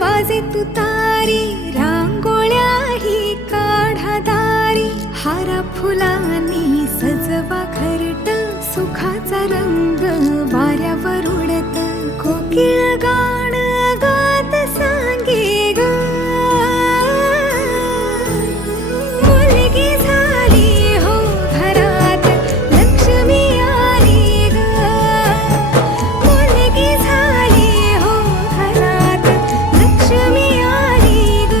वाजे तुतारी रांगोळ्याही काढा दारी हारा फुलांनी सजवा घरट सुखाचा रंग वाऱ्यावर उडत कोकिळ गाण गात सांगे ग मुलगी झाली हो घरात लक्ष्मी आली ग मुलगी झाली हो घरात लक्ष्मी आली ग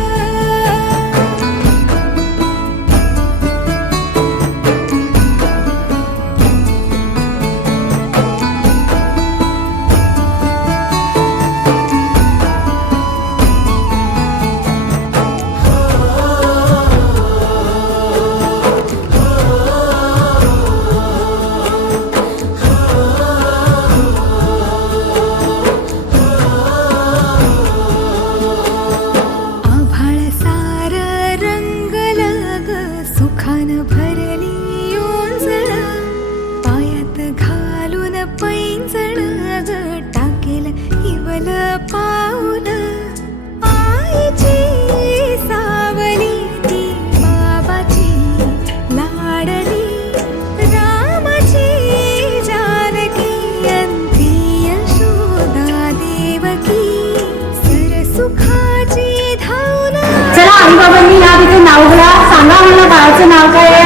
सुखान भरली योंजळ पायात घालून पैंजण ग टाकेल इवल पाऊल आईची सावली ती बाबाची लाडली रामाची जानकी अंती यशोदा देवकी सरसुखाची धावना. चला आई बाबांनी या तिथे नाव घ्या. सांगा मला बाळाचं नाव काय आहे.